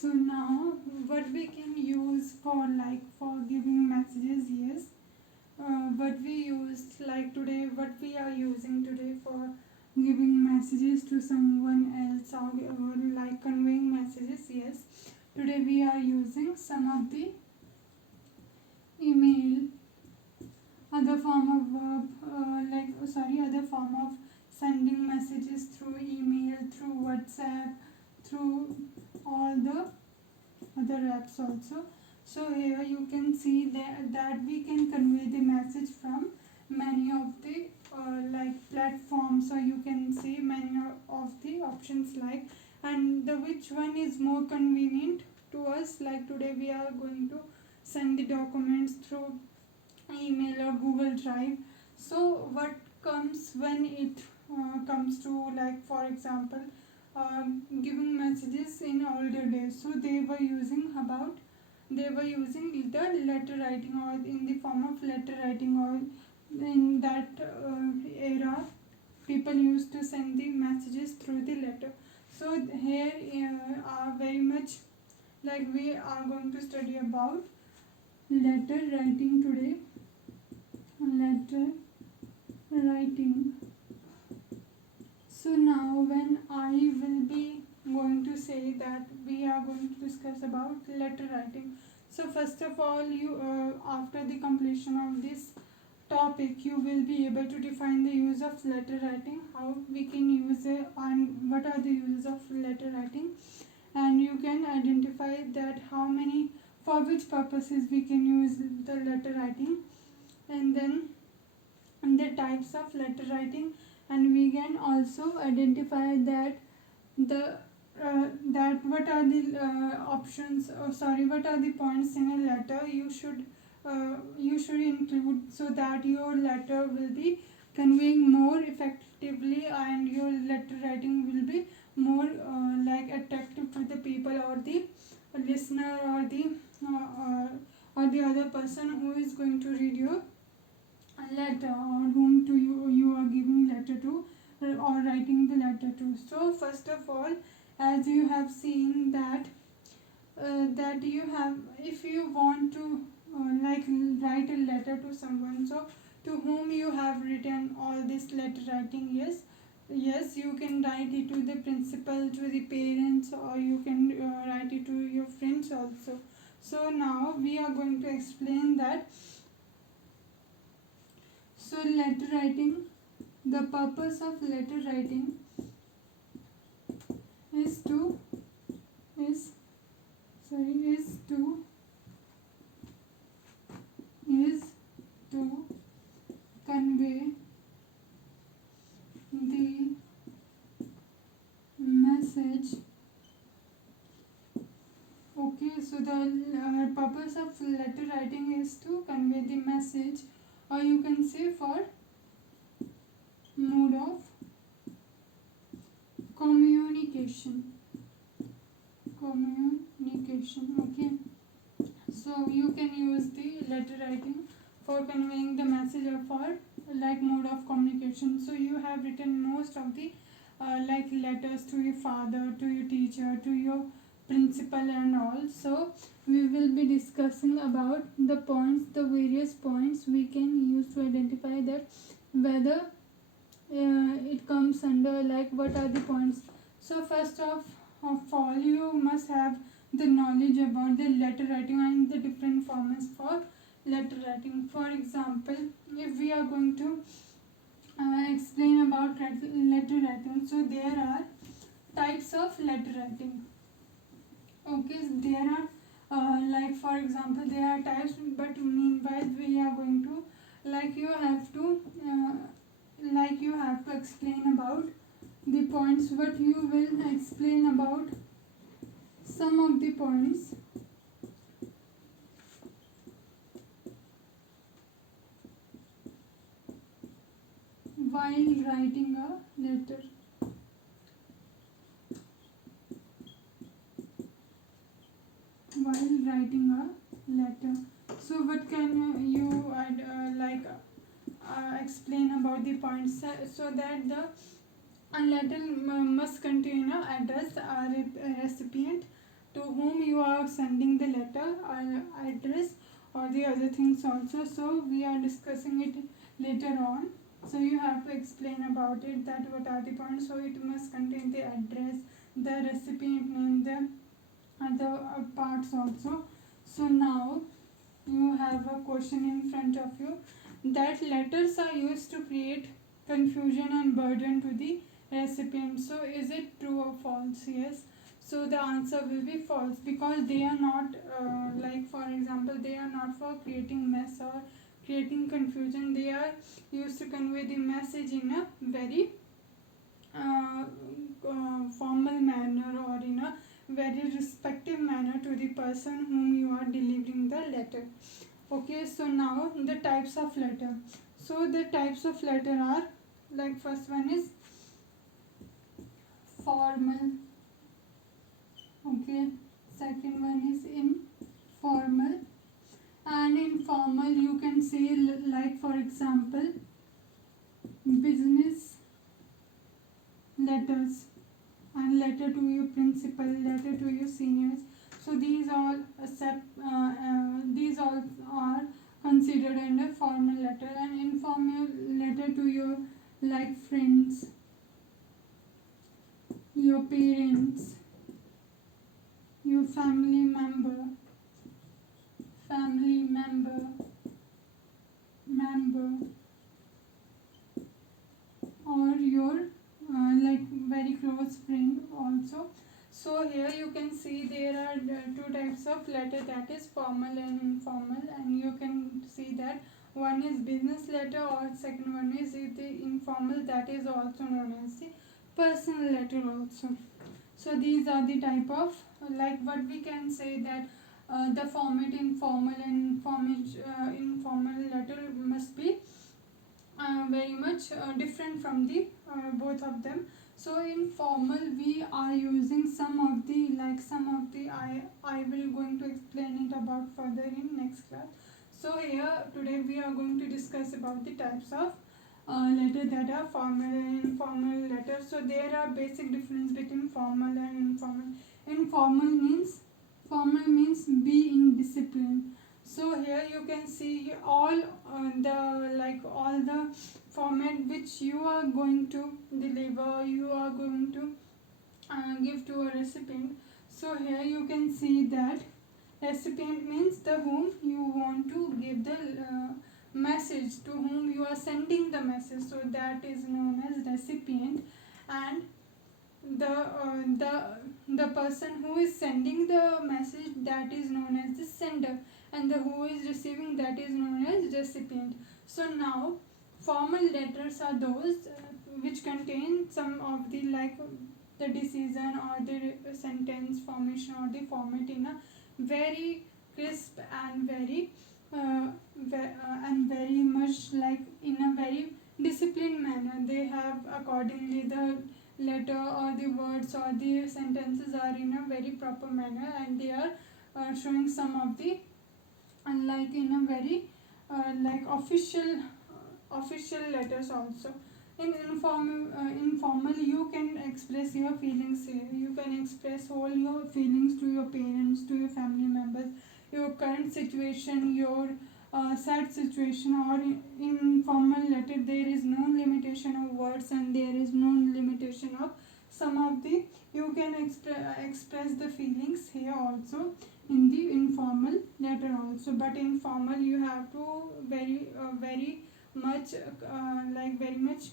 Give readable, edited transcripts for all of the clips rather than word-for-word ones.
So now what we can use for giving messages, yes. What we used like today, what we are using today for giving messages to someone else, or like conveying messages, yes. Today we are using some of the email, other form of other form of sending messages through email, through WhatsApp, through all the other apps also. So here you can see that we can convey the message from many of the platforms, or you can see many of the options, like, and the which one is more convenient to us. Like today we are going to send the documents through email or Google Drive. So what comes when it comes to, like, for example, giving messages in older days, so they were using the letter writing, or in the form of letter writing, or in that era people used to send the messages through the letter. So here are very much, like, we are going to study about letter writing today. Letter writing. So now when I will be going to say that we are going to discuss about letter writing. So first of all, you after the completion of this topic, you will be able to define the use of letter writing, how we can use it, and what are the uses of letter writing, and you can identify that how many, for which purposes we can use the letter writing, and then the types of letter writing, and we can also identify that the that what are the options, or sorry, what are the points in a letter you should include, so that your letter will be conveying more effectively, and your letter writing will be more attractive to the people, or the listener, or the other person who is going to read your letter, or whom to you are giving letter to, or writing the letter to. So first of all, as you have seen that you have, if you want to write a letter to someone, so to whom you have written all this letter writing, yes, you can write it to the principal, to the parents, or you can write it to your friends also. So now we are going to explain that. So letter writing, the purpose of letter writing is to is is to convey the message. Okay, so the purpose of letter writing is to convey the message, or you can say for mode of communication. Okay. So you can use the letter writing for conveying the message, or for mode of communication. So you have written most of the letters to your father, to your teacher, to your principal, and all. So we will be discussing about the points, the various points we can use to identify that whether it comes under, like, what are the points. So first of all, you must have the knowledge about the letter writing and the different formats for letter writing. For example, if we are going to explain about letter writing, so there are types of letter writing. Okay, there are for example, there are types, but meanwhile we are going to, you have to explain about the points. What you will explain about some of the points. While writing a letter. While writing a letter. So what can you explain about the points, so that the a letter must contain a address, a recipient to whom you are sending the letter address or the other things also. So we are discussing it later on. So you have to explain about it, that what are the points. So it must contain the address, the recipient name, the other parts also. So now you have a question in front of you, that letters are used to create confusion and burden to the recipient. So is it true or false? Yes. So the answer will be false, because they are not like for example, they are not for creating mess or creating confusion. They are used to convey the message in a very formal manner, or in a very respectful manner to the person whom you are delivering the letter. Okay, so now the types of letter. So the types of letter are, like first one is formal. Okay, second one is informal, and informal you can say like for example business letters, and letter to your principal, letter to your seniors. So these all are considered under formal letter. And informal letter to your like friends, your parents, your family member, or your like very close friend also. So here you can see there are two types of letter, that is formal and informal, and you can see that one is business letter, or second one is the informal, that is also known as the personal letter also. So these are the type of like what we can say, that the format in formal and informal letter must be very much different from the both of them. So in formal we are using some of the I will going to explain it about further in next class. So here today we are going to discuss about the types of letter that are formal and informal letters. So there are basic difference between formal and informal. Formal means be in discipline. So here you can see all all the format which you are going to deliver, you are going to give to a recipient. So here you can see that recipient means the whom you want to give the message, to whom you are sending the message. So that is known as recipient. And the person who is sending the message, that is known as the sender, and the who is receiving, that is known as recipient. So now formal letters are those which contain some of the the decision or the sentence formation or the format in a very crisp and very much like in a very disciplined manner. They have accordingly the letter or the words or the sentences are in a very proper manner, and they are showing some of the unlike in a very official letters also. In informal you can express your feelings here. You can express all your feelings to your parents, to your family members, your current situation, your sad situation. Or in informal letter there is no limitation of words, and there is no limitation of some of the you can express the feelings here also in the informal letter also. But in formal you have to very much very much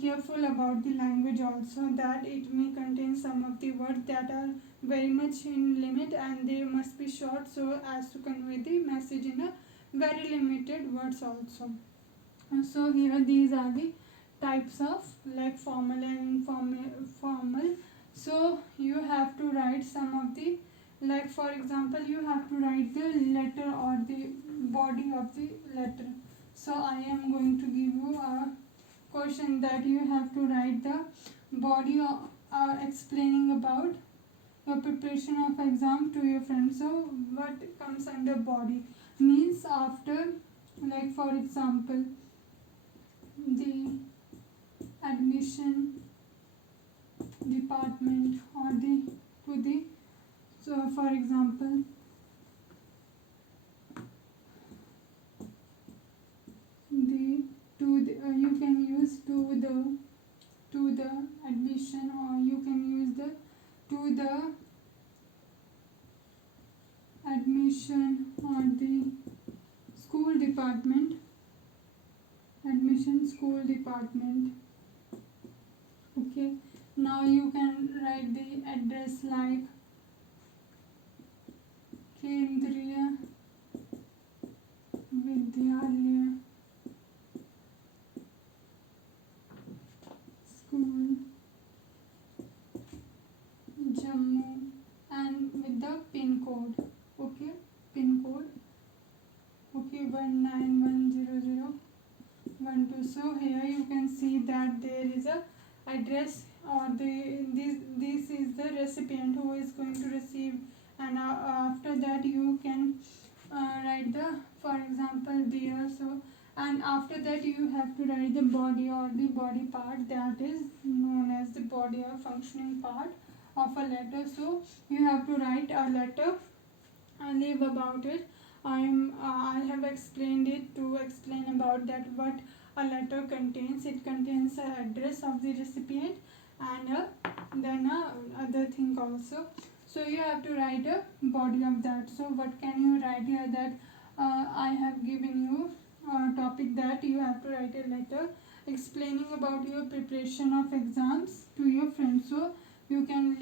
careful about the language also, that it may contain some of the words that are very much in limit, and they must be short so as to convey the message in a very limited words also. So here these are the types of like formal and formal. So you have to write some of the, like for example you have to write the letter or the body of the letter. So I am going to give you a question that you have to write the body explaining about your preparation of exam to your friends. So what comes under body means, after like for example the admission department or the to the So for example, the you can use to the admission, or you can use the to the admission or the school department, admission school department. Okay, now you can write the address like Kendriya Vidyalaya School, Jammu, and with the pin code. Okay, pin code. Okay, 19100012. So here you can see that there is a address, or this is the recipient who is going to receive, and after that you can write the, for example, dear. So and after that you have to write the body, or the body part, that is known as the body or functioning part of a letter. So you have to write a letter and leave about it. I have explained it to explain about that what a letter contains. It contains the address of the recipient, and then other thing also. So you have to write a body of that. So what can you write here? That I have given you a topic that you have to write a letter explaining about your preparation of exams to your friends. So you can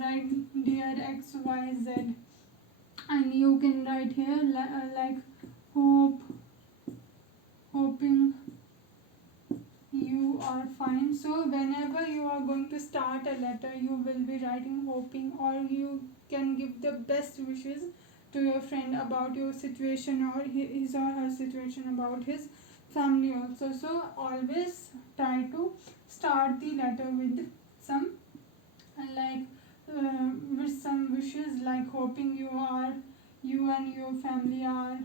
write dear XYZ, and you can write here like hoping you are fine. So whenever you are going to start a letter, you will be writing hoping, or you can give the best wishes to your friend about your situation, or his or her situation, about his family also. So always try to start the letter with some like with some wishes, like hoping you and your family are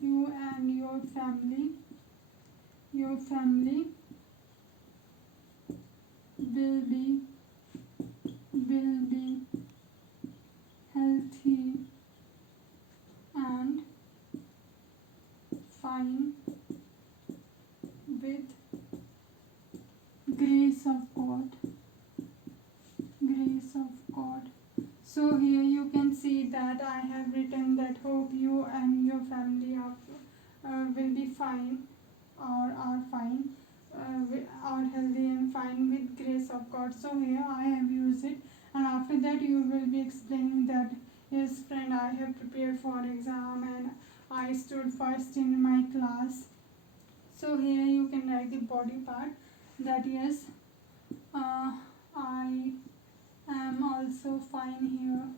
you and your family will be healthy and fine with grace of God. Grace of God. So here you can see that I have written that hope you and your family will be fine, or are fine, are healthy and fine with grace of God. So here I have used it, and after that you will be explaining that, yes friend, I have prepared for exam and I stood first in my class. So here you can write the body part, that yes, I am also fine here,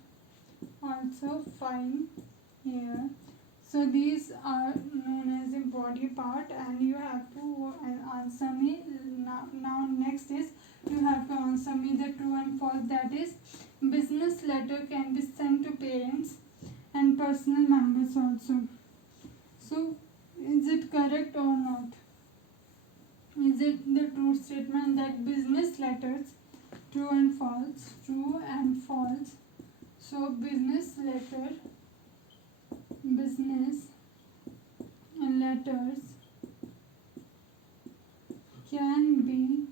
also fine here. So these are known as the body part, and you have to answer me now. Next is, you have to answer me the true and false, that is business letter can be sent to parents and personal members also. So is it correct or not? Is it the true statement that business letters, true and false, true and false? So business letters can be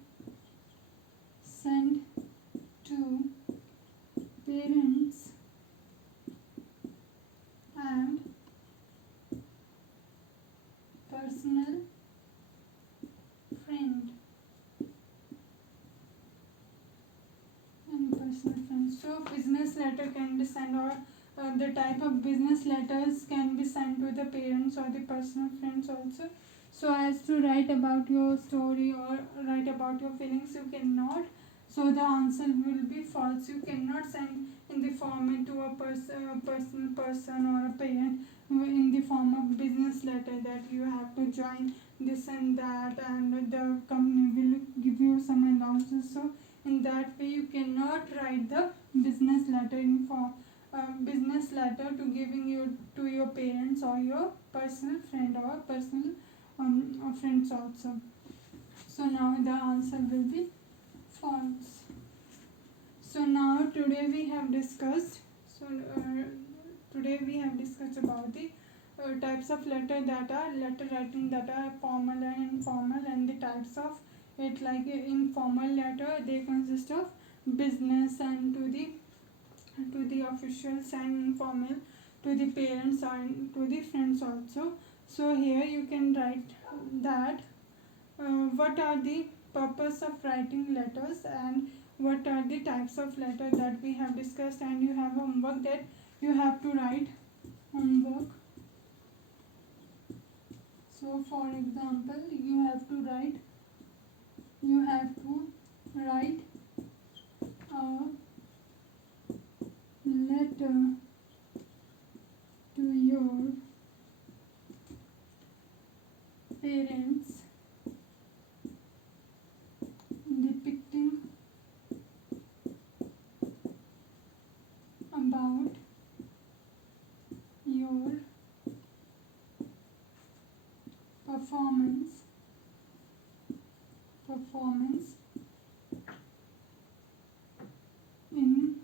sent to parents and personal friend So business letter can be sent, or the type of business letters can be sent to the parents or the personal friends also. So as to write about your story or write about your feelings, you cannot. So the answer will be false. You cannot send in the format to a personal person or a parent in the form of business letter, that you have to join this and that, and the company will give you some allowances. So in that way you cannot write the business letter in form business letter to giving you to your parents or your personal friend or personal friends also. So now the answer will be false. So now today we have discussed So today we have discussed about the types of letter that are letter writing that are formal and informal, and the types of it, like informal letter, they consist of business and to the officials, and informal to the parents and to the friends also. So here you can write that what are the purpose of writing letters, and what are the types of letters that we have discussed, and you have homework that you have to write homework. So for example, you have to write a letter to your parents depicting about your performance in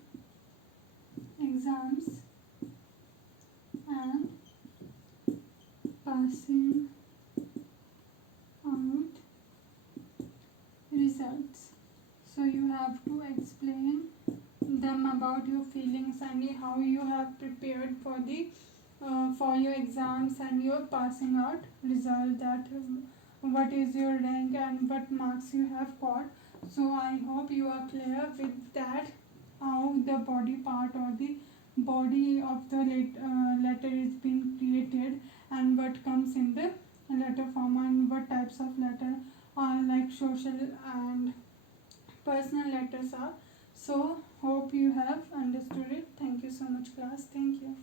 exams and passing out results. So you have to explain them about your feelings and how you have prepared for your exams and your passing out result, that what is your rank and what marks you have got. So I hope you are clear with that, how the body part or the body of the letter is being created, and what comes in the letter form, and what types of letter are like social and personal letters are. So hope you have understood it. Thank you so much class. Thank you.